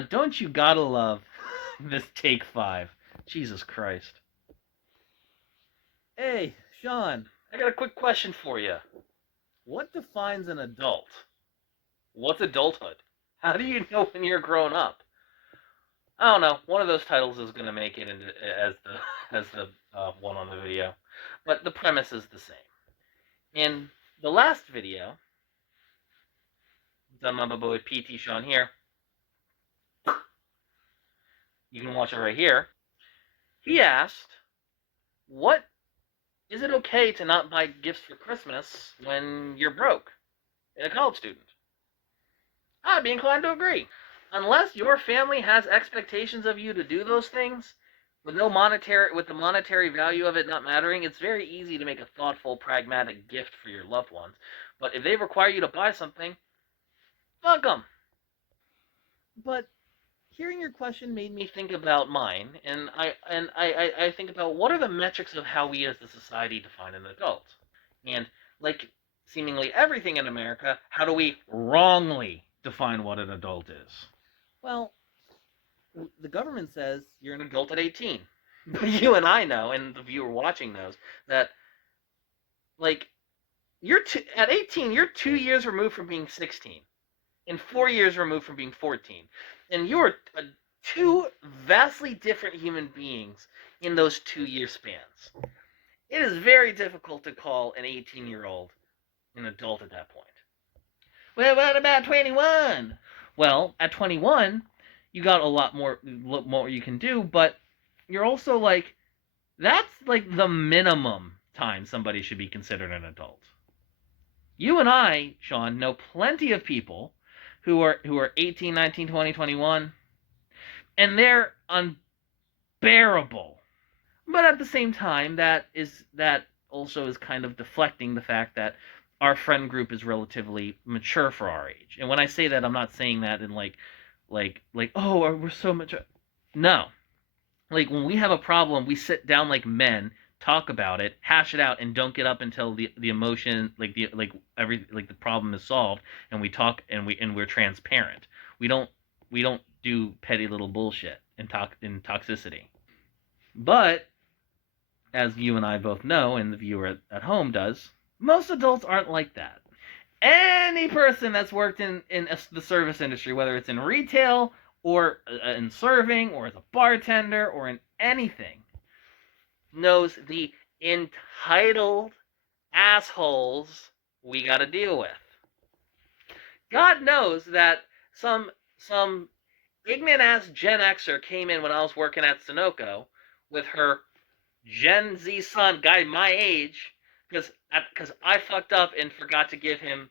Don't you gotta love this take 5. Jesus Christ. Hey, Sean, I got a quick question for you. What defines an adult? What's adulthood? How do you know when you're grown up? I don't know. One of those titles is going to make it into, as the one on the video, but the premise is the same. In the last video, done by my boy PT Sean here, you can watch it right here. He asked, "What is it okay to not buy gifts for Christmas when you're broke and a college student?" I'd be inclined to agree. Unless your family has expectations of you to do those things, with the monetary value of it not mattering, it's very easy to make a thoughtful, pragmatic gift for your loved ones. But if they require you to buy something, fuck them. But hearing your question made me think about mine, and I think about what are the metrics of how we as a society define an adult. And like seemingly everything in America, how do we wrongly define what an adult is? Well, the government says you're an adult at 18. But you and I know, and the viewer watching knows, that, like, at 18, you're 2 years removed from being 16, and 4 years removed from being 14. And you are two vastly different human beings in those 2-year spans. It is very difficult to call an 18-year-old an adult at that point. Well, what about 21? Well, at 21, you got a lot more you can do, but you're also like, that's like the minimum time somebody should be considered an adult. You and I, Sean, know plenty of people who are 18, 19, 20, 21, and they're unbearable. But at the same time, that also is kind of deflecting the fact that our friend group is relatively mature for our age. And when I say that, I'm not saying that in like, oh, we're so mature. No. Like, when we have a problem, we sit down like men, talk about it, hash it out, and don't get up until the emotion, the problem is solved, and we talk, and we're transparent. We don't do petty little bullshit and toxicity. But as you and I both know, and the viewer at home does, most adults aren't like that. Any person that's worked in the service industry, whether it's in retail or in serving or as a bartender or in anything, knows the entitled assholes we got to deal with. God knows that some ignorant ass Gen Xer came in when I was working at Sunoco with her Gen Z son, guy my age, because I fucked up and forgot to give him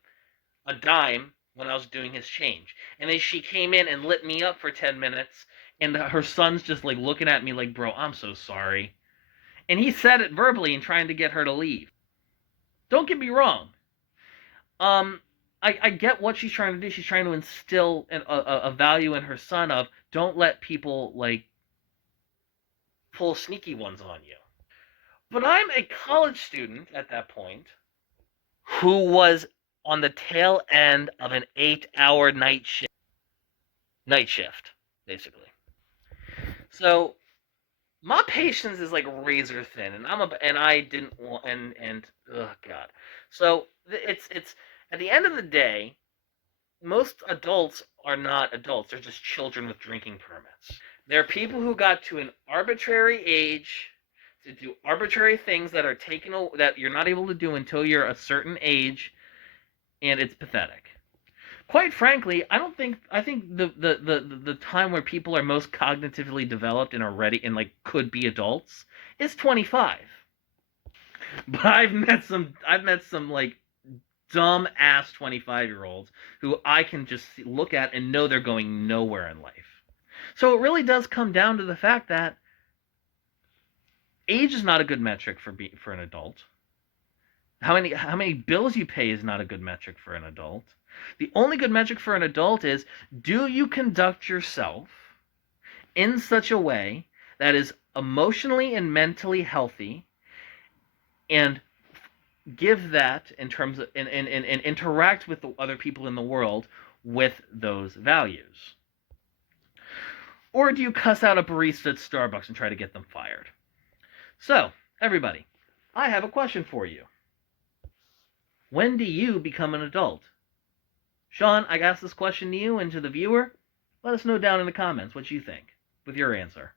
a dime when I was doing his change. And then she came in and lit me up for 10 minutes, and her son's just like looking at me like, bro, I'm so sorry. And he said it verbally and trying to get her to leave. Don't get me wrong. I get what she's trying to do. She's trying to instill a value in her son of, don't let people like pull sneaky ones on you. But I'm a college student at that point who was on the tail end of an 8-hour night shift, basically. So my patience is like razor thin, and oh god. So it's at the end of the day, most adults are not adults. They're just children with drinking permits. There are people who got to an arbitrary age to do arbitrary things that are that you're not able to do until you're a certain age, and it's pathetic. Quite frankly, I think the time where people are most cognitively developed and are ready and like could be adults is 25. But I've met some like dumb ass 25-year-olds who I can just look at and know they're going nowhere in life. So it really does come down to the fact that age is not a good metric for an adult. How many bills you pay is not a good metric for an adult. The only good metric for an adult is, do you conduct yourself in such a way that is emotionally and mentally healthy, and give that in terms of and interact with the other people in the world with those values. Or do you cuss out a barista at Starbucks and try to get them fired? So, everybody, I have a question for you. When do you become an adult? Sean, I asked this question to you and to the viewer. Let us know down in the comments what you think with your answer.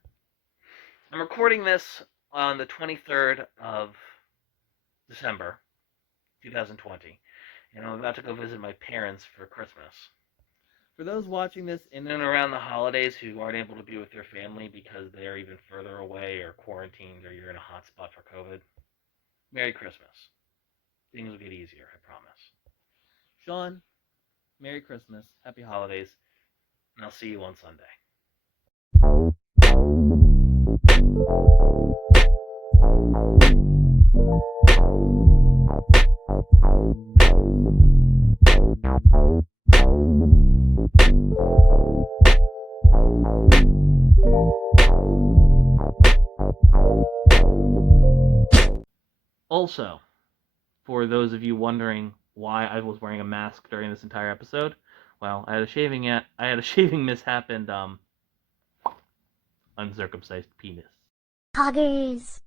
I'm recording this on the 23rd of December, 2020, and I'm about to go visit my parents for Christmas. For those watching this in and around the holidays who aren't able to be with their family because they're even further away or quarantined or you're in a hot spot for COVID, Merry Christmas. Things will get easier, I promise. Sean, Merry Christmas, Happy Holidays, and I'll see you on Sunday. Also, for those of you wondering why I was wearing a mask during this entire episode, well, I had a shaving mishap and uncircumcised penis. Poggers.